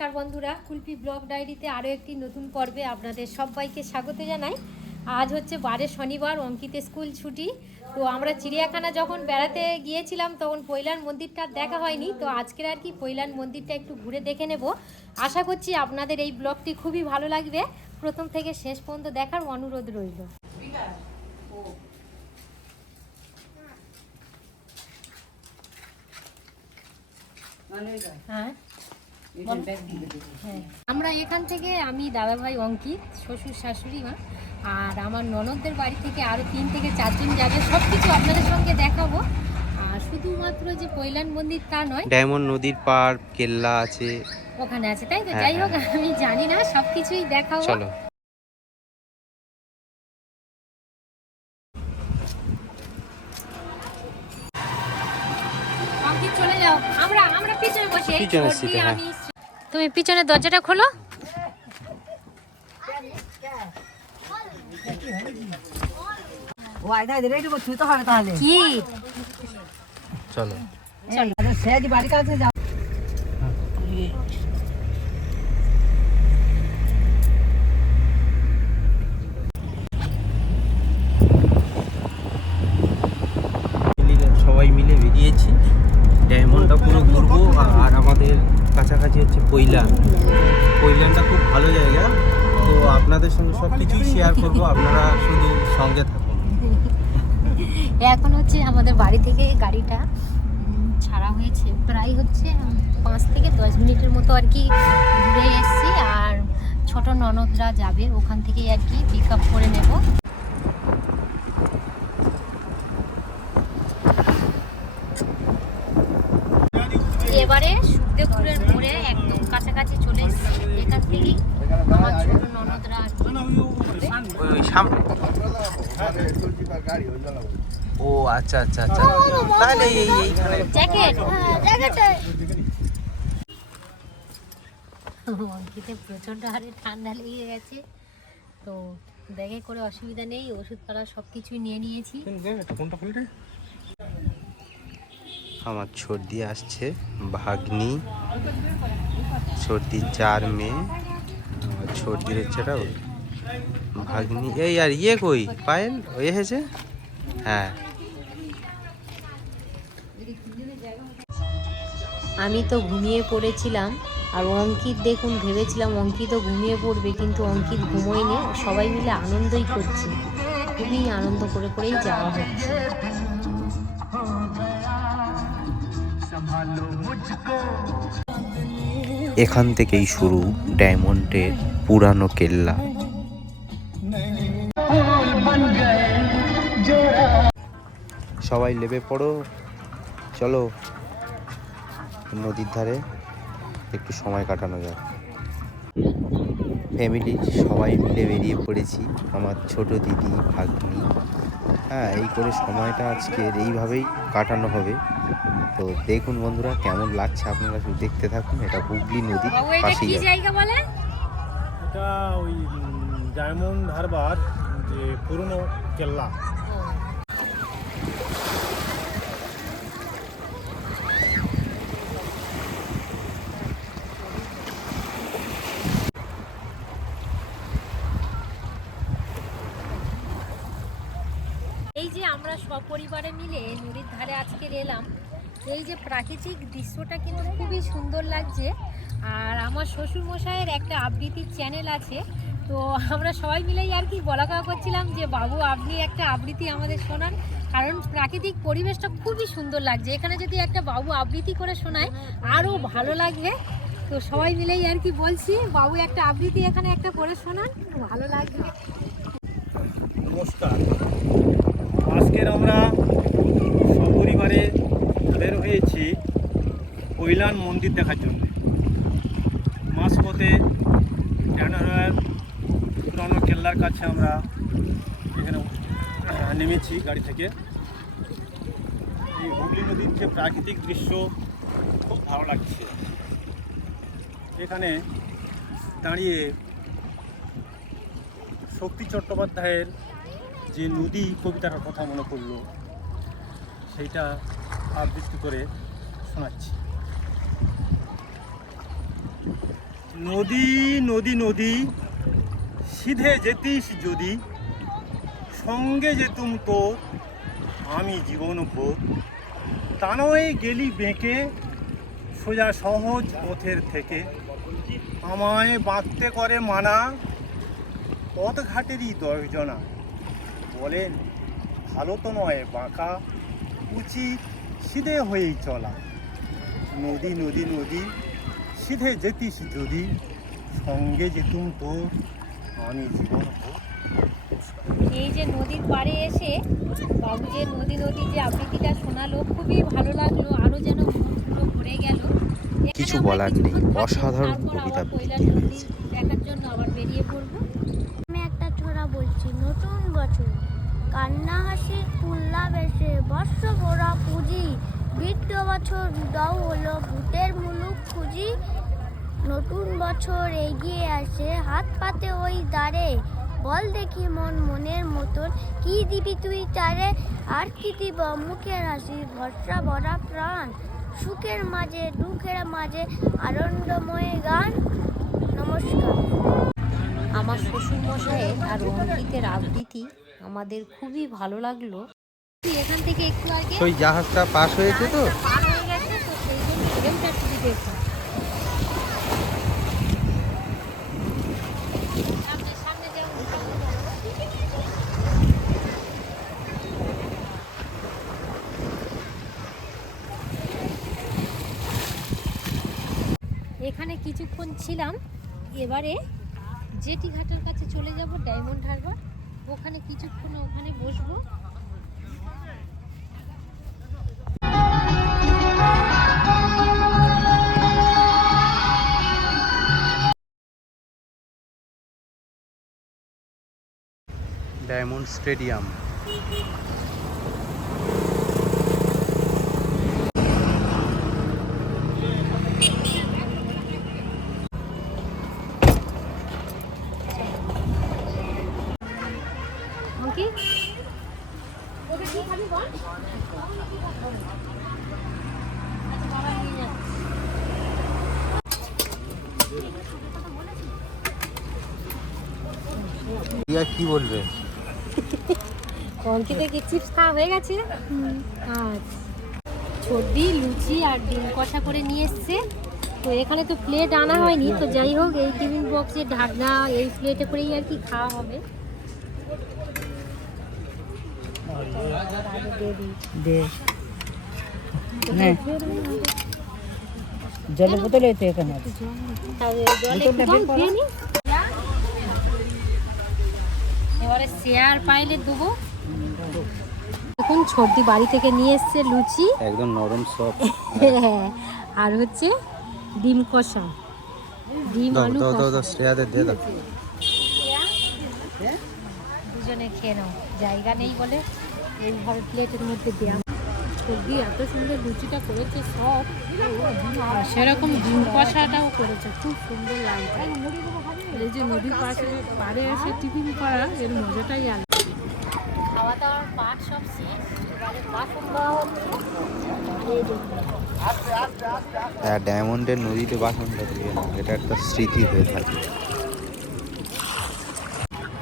নমস্কার বন্ধুরা, কুলপি ব্লগ ডায়েরিতে আরও একটি নতুন পর্বে আপনাদের সবাইকে স্বাগত জানাই। আজ হচ্ছে বারে শনিবার, অঙ্কিতের স্কুল ছুটি। তো আমরা চিড়িয়াখানা যখন বেড়াতে গিয়েছিলাম তখন পৈলান মন্দিরটা দেখা হয়নি। তো আজকের আর কি পৈলান মন্দিরটা একটু ঘুরে দেখে নেব। আশা করছি আপনাদের এই ব্লগটি খুবই ভালো লাগবে। প্রথম থেকে শেষ পর্যন্ত দেখার অনুরোধ রইল। হ্যাঁ, আমরা এখান থেকে আমি দাদাভাই অঙ্কিত, শ্বশুর শাশুড়ি মা আর আমার ননদদের বাড়ি থেকে আরও 3 থেকে 4 জন যাবে। সব কিছু আপনাদের সঙ্গে দেখাবো। আর শুধুমাত্র যে পৈলান মন্দির তা নয়, ডায়মন্ড নদীর পার কেল্লা আছে ওখানে আছে, তাই তো? যাই হোক, আমি জানি না, সব কিছুই দেখাবো। চলো। অঙ্কিত চলে যাও, আমরা পিছনে বসে পিছনের সিটে, হ্যাঁ। তুমি পিছনের দরজাটা খোলো। কি চলো বাড়ির কাছে যাও। সবাই মিলে বেরিয়েছি, ডায়মন্ডটা পুরো ঘুরবো। আর আমাদের কাছাকাছি হচ্ছে পৈলানটা খুব ভালো জায়গা। তো আপনাদের সঙ্গে সব কিছুই শেয়ার করবো, আপনারা শুধু সঙ্গে থাকুন। এখন হচ্ছে আমাদের বাড়ি থেকে গাড়িটা ছাড়া হয়েছে, প্রায় হচ্ছে 5 থেকে 10 মিনিটের মতো আর কি দূরে এসেছি। আর ছোট ননদরা যাবে, ওখান থেকে আর কি পিক আপ করে নেব। এবারে সুখদেবপুরের মোড়ে একদম কাছাকাছি চলে এসেছি। এখান থেকেই আমার ছোট ননদরা আর কি ওই সামনে। ও আচ্ছা আচ্ছা আচ্ছা, তাহলে এইখানে জ্যাকেট অঙ্কিতে প্রচণ্ড হারে ঠান্ডা লেগে গেছে। তো ব্যাগে করে অসুবিধা নেই, ওষুধপালা সব কিছুই নিয়ে নিয়েছি। আমার সর্দি আসছে, ভাগ্নি সর্দি 4 মেয়ে, আমার সর্দি হচ্ছে ভাগ্নি। এই আর ইয়ে কই পায়েল ওই এসেছে? হ্যাঁ, আমি তো ঘুমিয়ে পড়েছিলাম। আর অঙ্কিত দেখুন, ভেবেছিলাম অঙ্কিতও ঘুমিয়ে পড়বে, কিন্তু অঙ্কিত ঘুমোয়নি। সবাই মিলে আনন্দই করছে, খুবই আনন্দ করে করেই যাওয়া হচ্ছে। এখান থেকেই শুরু ডায়মন্ডের পুরানো কেল্লা। সবাই লেবে পড়ো, চলো নদীর ধারে একটু সময় কাটানো যাক। ফ্যামিলির সবাই মিলে বেরিয়ে পড়েছি, আমার ছোট দিদি ভাগ্নি। হ্যাঁ, এই করে সময়টা আজকের এইভাবেই কাটানো হবে। তো দেখুন বন্ধুরা, কেমন লাগছে আপনারা শুধু দেখতে থাকুন। এটা হুগলি নদীর পাশেই জায়গা বলে এটা ওই ডায়মন্ড হারবার যে পুরনো কেল্লা। এই যে আমরা সপরিবারে মিলে নদীর ধারে আজকে এলাম, এই যে প্রাকৃতিক দৃশ্যটা কিন্তু খুবই সুন্দর লাগছে। আর আমার শ্বশুরমশাইয়ের একটা আবৃত্তির চ্যানেল আছে, তো আমরা সবাই মিলেই আর কি বলা কওয়া করছিলাম যে বাবু আপনি একটা আবৃত্তি আমাদের শোনান, কারণ প্রাকৃতিক পরিবেশটা খুবই সুন্দর লাগছে। এখানে যদি একটা বাবু আবৃত্তি করে শোনায় আরও ভালো লাগবে। তো সবাই মিলেই আর কি বলছি, বাবু একটা আবৃত্তি এখানে একটা করে শোনান, ভালো লাগবে। নমস্কার, আজকের আমরা সপরিবারে বের হয়েছি পৈলান মন্দির দেখার জন্য। মাঝপথে ডায়মন্ড পুরানো কেল্লার কাছে আমরা এখানে নেমেছি গাড়ি থেকে। এই হুগলি নদীর যে প্রাকৃতিক দৃশ্য খুব ভালো লাগছে। এখানে দাঁড়িয়ে শক্তি চট্টোপাধ্যায়ের যে নদী কবিতার কথা মনে পড়ল, সেইটা আবৃত্তি করে শোনাচ্ছি। নদী নদী নদী সিধে যেতিস যদি, সঙ্গে যেতুম তোর আমি জীবন ভোর। তা নয় গেলি বেঁকে সোজা সহজ পথের থেকে, আমায় বাঁধতে করে মানা পথঘাটেরই 10 জনা। বলেন ভালো তো নয় বাঁকা, উচিত সিধে হয়েই চলা। নদী নদী নদী সিধে যেতিস যদি, সঙ্গে যেতুম তোর আমি জীবন ভোর। এই যে নদীর পাড়ে এসে বাবু যে নদী নদী যে আবৃত্তিটা শোনালো, খুবই ভালো লাগলো, আরও যেন মন পুরো ভরে গেল। এখানে কিছু আমরা বলার নেই, কিছুক্ষণ থাকবো, অসাধারণ তারপর কবিতা আবার কৈলাস আবৃত্তি মন্দির হয়েছে। দেখার জন্য আবার বেরিয়ে পড়বো। আমি একটা ছড়া বলছি। নতুন বছর কান্না হাসির উল্লাবেশে বর্ষ ভরা পুঁজি, বৃদ্ধ বছর উদাও হলো ভূতের মুলুক খুঁজি। নতুন বছর এগিয়ে আসে হাত পাতে ওই দ্বারে, বল দেখি মন মনের মতন কি দিবি তুই তারে। আর কি দিব মুখের হাসি ভরসা ভরা প্রাণ, সুখের মাঝে দুঃখের মাঝে আনন্দময় গান। নমস্কার। আমার শ্বশুর মশাইয়ের আর অঙ্কিতের আবৃত্তি আমাদের খুবই ভালো লাগলো। এখান থেকে একটু আগে ওই জাহাজটা পাস হয়েছে তো, জাহাজটা পার হয়ে গেছে, তো সেই জন্য ফ্রেমটা টিভিতেছে। সামনে সামনে যাও, সামনে যাও। এখানে কিছুক্ষণ ছিলাম, এবারে জেটি ঘাটের কাছে চলে যাব, ডায়মন্ড হারবার। ওখানে কিছুক্ষণ ওখানে বসবো। Diamond stadium. অঙ্কিত, ওকে কি খাবি বল? আচ্ছা, বাবা নিয়ে যাচ্ছে। রিয়া কি বলবে? অঙ্কিতের কি চিপস খাওয়া হয়ে গেছে? আচ্ছা, ছোটি লুচি আর ডিম কষা করে নিয়ে এসছে। তো এখানে তো প্লেট আনা হয়নি, তো যাই হোক এই টিফিন বক্সের ঢাকনা এই প্লেটে করেই আর কি খাওয়া হবে। জলের বোতল হয়েছে এখানে। এবারে শেয়ার পাইলে দেবো। এখন ছোটদি বাড়ি থেকে নিয়ে এসছে লুচি একদম নরম সব। আর হচ্ছে ডিম কষা, ডিম দাও আলু দাও দাও কষা। দাও, শ্রেয়াদের দিয়ে দাও। দুজনে খেয়ে নাও, জায়গা নেই বলে এইভাবে প্লেটের মধ্যে দেওয়া। সবজি এত সুন্দর লুচিটা করেছে সব, আর সেরকম ডিম কষাটাও করেছে, খুব সুন্দর লাগছে। এই যে নদীর পাশে পাড়ে এসে টিফিন করা, এর মজাটাই আলাদা। খাওয়া দাওয়ার পাট সব শেষ, এবারে বাসন দেওয়া হচ্ছে। এই দেখুন, হ্যাঁ, ডায়মন্ডের নদীতে বাসনটা দিয়ে না, এটা একটা স্মৃতি হয়ে থাকে।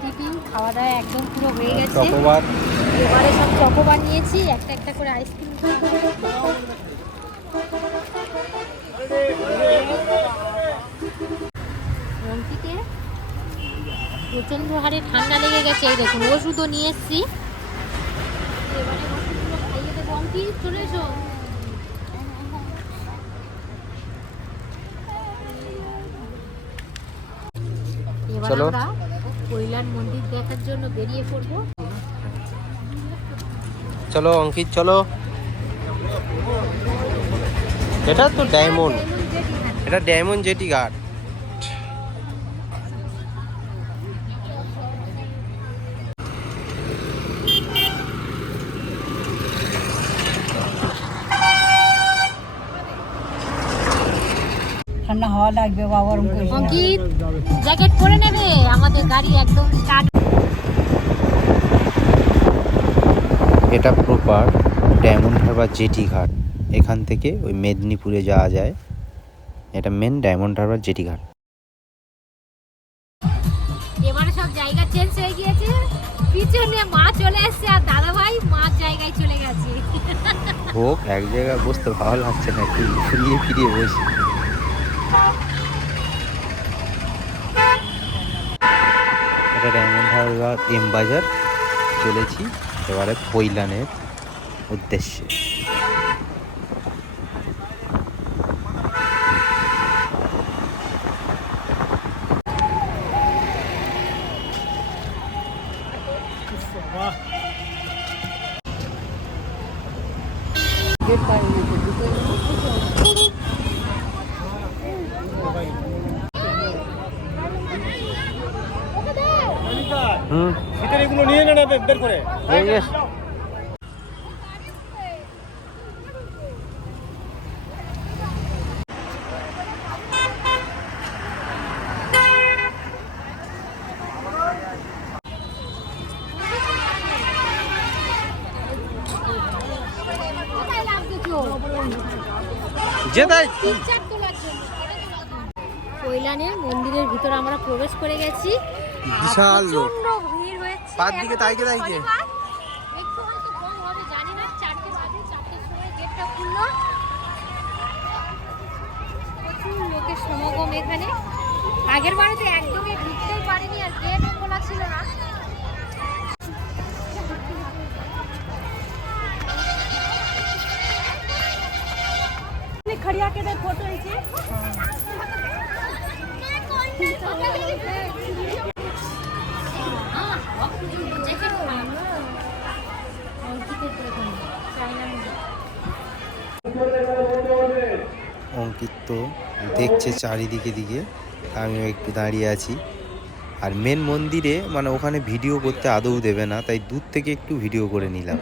টিফিন খাওয়া দাওয়া একদম পুরো হয়ে গেছে। চকোবার এবারে সব চকোবার নিয়েছি, একটা একটা করে আইসক্রিম খাবো। রঙ্কিতে প্রচণ্ড হারে ঠান্ডা লেগে গেছে, এই দেখুন ওষুধও নিয়ে এসছি। এবারে ওষুধগুলো খাইয়ে দেবো। অঙ্কিত চলে এসো। এবার চলো। আমরা কৈলাস মন্দির দেখার জন্য বেরিয়ে পড়বো। চলো অঙ্কিত চলো। এটা তো ডায়মন্ড, এটা ডায়মন্ড জেটি ঘাট। ঠান্ডা হাওয়া লাগবে বাবা, ওরম করিস না। অঙ্কিত জ্যাকেট পরে নেবে, আমাদের গাড়ি একদম স্টার্ট। এটা প্রপার ডায়মন্ড হারবার জেটি ঘাট। এখান থেকে ওই মেদিনীপুরে যাওয়া যায়। এটা মেন ডায়মন্ড হারবার জেটি ঘাট। চেঞ্জ হয়ে গিয়েছে, পিছনে মা চলে এসছে আর দাদা ভাই মার জায়গায় চলে গেছে। হোক, এক জায়গায় বসতে ভালো লাগছে না, একটু ফিরিয়ে ফিরিয়ে বসি। এটা ডায়মন্ড হারবার এম বাজার চলেছি এবারে পৈলানের উদ্দেশ্যে। শীতের এগুলো নিয়ে নেন বের করে। কৈলানের মন্দিরের ভিতরে আমরা প্রবেশ করে গেছি। বিশাল লোক। প্রচন্ড ভিড় হয়েছে। পার দিকে তাইকে তাইকে। একটু হয়তো কম হবে জানি না, 4টে বাজে, 4টের সময় গেটটা খুললো। প্রচুর লোকের সমাগম এখানে। আগের বারে তো একদমই ঢুকতেই পারিনি, আর গেটও খোলা ছিল না। खड़िया के दे फोटो है অঙ্কিত তো দেখছে চারিদিকে দিকে, আমিও একটু দাঁড়িয়ে আছি। আর মেন মন্দিরে মানে ওখানে ভিডিও করতে আদৌ দেবে না, তাই দূর থেকে একটু ভিডিও করে নিলাম।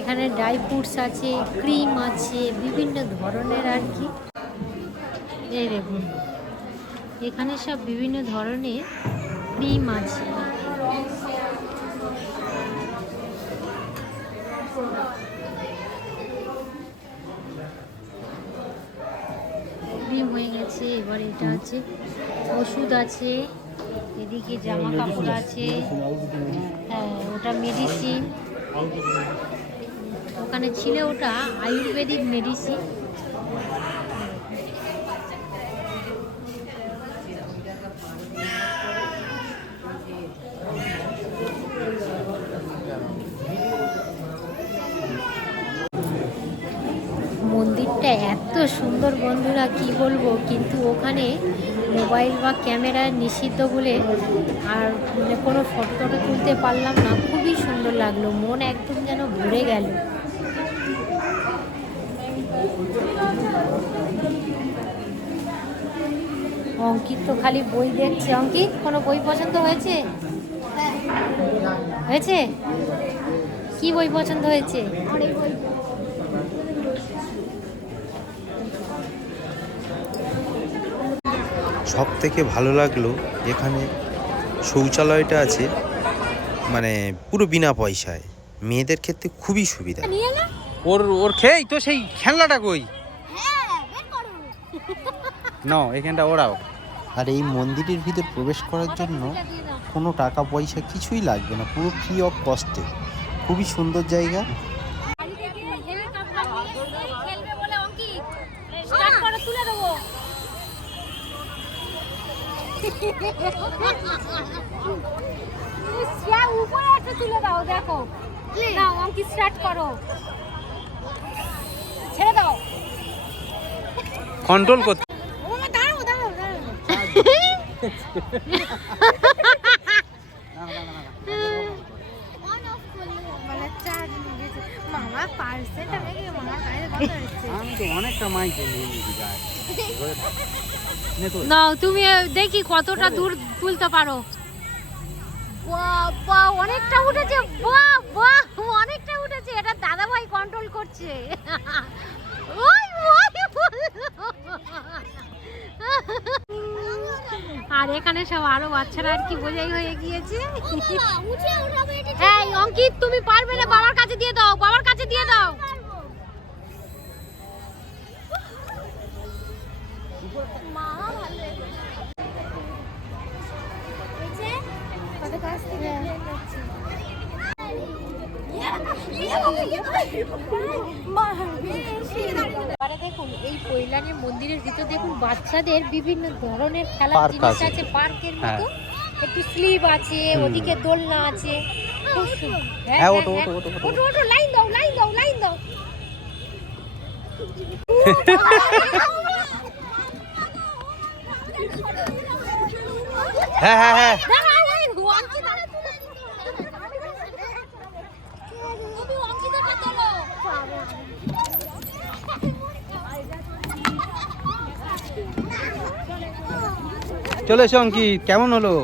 এখানে ড্রাই ফ্রুটস আছে, ক্রিম আছে, বিভিন্ন ধরনের আর কি। এই দেখুন, এখানে সব বিভিন্ন ধরনের ক্রিম আছে। ক্রিম হয়ে গেছে, এবার এটা আছে ওষুধ আছে, এদিকে জামা কাপড় আছে, হ্যাঁ ওটা মেডিসিন, ওখানে ছিল ওটা আয়ুর্বেদিক মেডিসিন। মন্দিরটা এত সুন্দর বন্ধুরা, কি বলবো, কিন্তু ওখানে মোবাইল বা ক্যামেরা নিষিদ্ধ বলে আর কোনো ফটো টটো তুলতে পারলাম না। খুবই সুন্দর লাগলো, মন একদম যেন ভরে গেল। অঙ্কিত তো খালি বই দেখছে। অঙ্কিত, কোনো বই পছন্দ হয়েছে? হয়েছে? কি বই পছন্দ হয়েছে? সব থেকে ভালো লাগলো এখানে শৌচালয়টা আছে, মানে পুরো বিনা পয়সায়, মেয়েদের ক্ষেত্রে খুবই সুবিধা। ওর খেয়েই তো সেই খেলনাটা কই না, এখানটা ওরাও। আর এই মন্দিরের ভিতর প্রবেশ করার জন্য কোনো টাকা পয়সা কিছুই লাগবে না, পুরো ফ্রি অফ কস্টে। খুবই সুন্দর জায়গা। উপরে একটা তুলে দাও, দেখো না অঙ্কিত স্টার্ট করো, ছেড়ে দাও, কন্ট্রোল করতে। অনেকটা মাইকে নাও তুমি, দেখি কতটা দূর তুলতে পারো। বাবা, অনেকটা উঠেছে, বাহ বাহ, অনেকটা উঠেছে। এটা দাদা ভাই কন্ট্রোল করছে। আর এখানে সব আরো বাচ্চারা আর কি বোঝাই হয়ে গিয়েছে। এই অঙ্কিত, তুমি পারবে না, বাবার কাছে দিয়ে দাও, বাবার কাছে দিয়ে দাও। এবারে দেখুন এই কৈলানি মন্দিরের ভিতর দেখুন বাচ্চাদের বিভিন্ন ধরনের খেলার পার্ক জিনিস আছে। আছে, পার্কের হ্যাঁ। মতো। একটু স্লিপ আছে, ওদিকে দোলনা আছে, খুব সুন্দর। হ্যাঁ, ওঠো, ওঠো, ওঠো, ওঠো। ওঠো, ওঠো, লাইন দাও, লাইন দাও, লাইন দাও। হ্যাঁ হ্যাঁ হ্যাঁ দাঁড়াও, এই অঙ্কিতা। তুমি অঙ্কিতাটা তোলো। চলে এসো অঙ্কিত, কেমন হলো?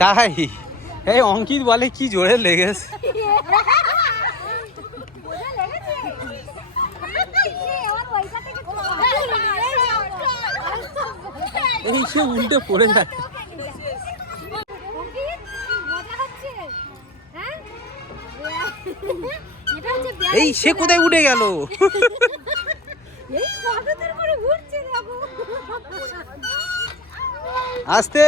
তাই এই অঙ্কিত বলে কি জোরে লেগেছে। এই সব উল্টে পড়ে যায়। এই সে কোথায় উঠে গেল? আস্তে।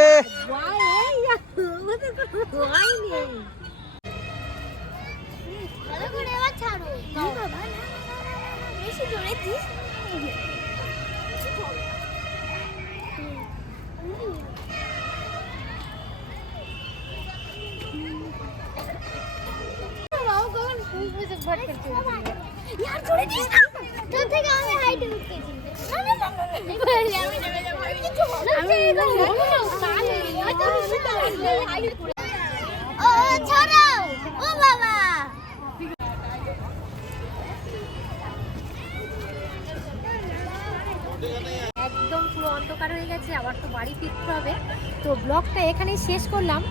ভালো করে এবার ছাড়ো বাবা, না বেশি জোরে দিস। यार छोड़े दिस ना, তোর থেকে আমি হাইটে উঠতেছি। না না না না, আমি নেমে যাব। আমি ও ছাড়াও, ও বাবা। একদম পুরো অন্ধকার হয়ে গেছে, আবার তো বাড়ি ফিরতে হবে। তো ব্লগটা এখানেই শেষ করলাম।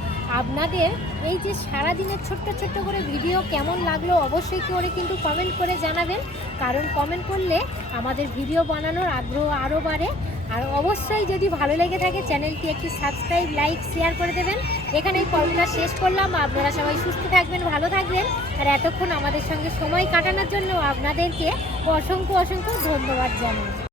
আপনাদের এই যে সারাদিনের ছোট্ট ছোট্ট করে ভিডিও কেমন লাগলো অবশ্যই করে কিন্তু কমেন্ট করে জানাবেন, কারণ কমেন্ট করলে আমাদের ভিডিও বানানোর আগ্রহ আরও বাড়ে। আর অবশ্যই যদি ভালো লেগে থাকে চ্যানেলটি একটি সাবস্ক্রাইব, লাইক, শেয়ার করে দেবেন। এখানেই পর্বটা শেষ করলাম। আপনারা সবাই সুস্থ থাকবেন, ভালো থাকবেন। আর এতক্ষণ আমাদের সঙ্গে সময় কাটানোর জন্য আপনাদেরকে অসংখ্য অসংখ্য ধন্যবাদ জানাই।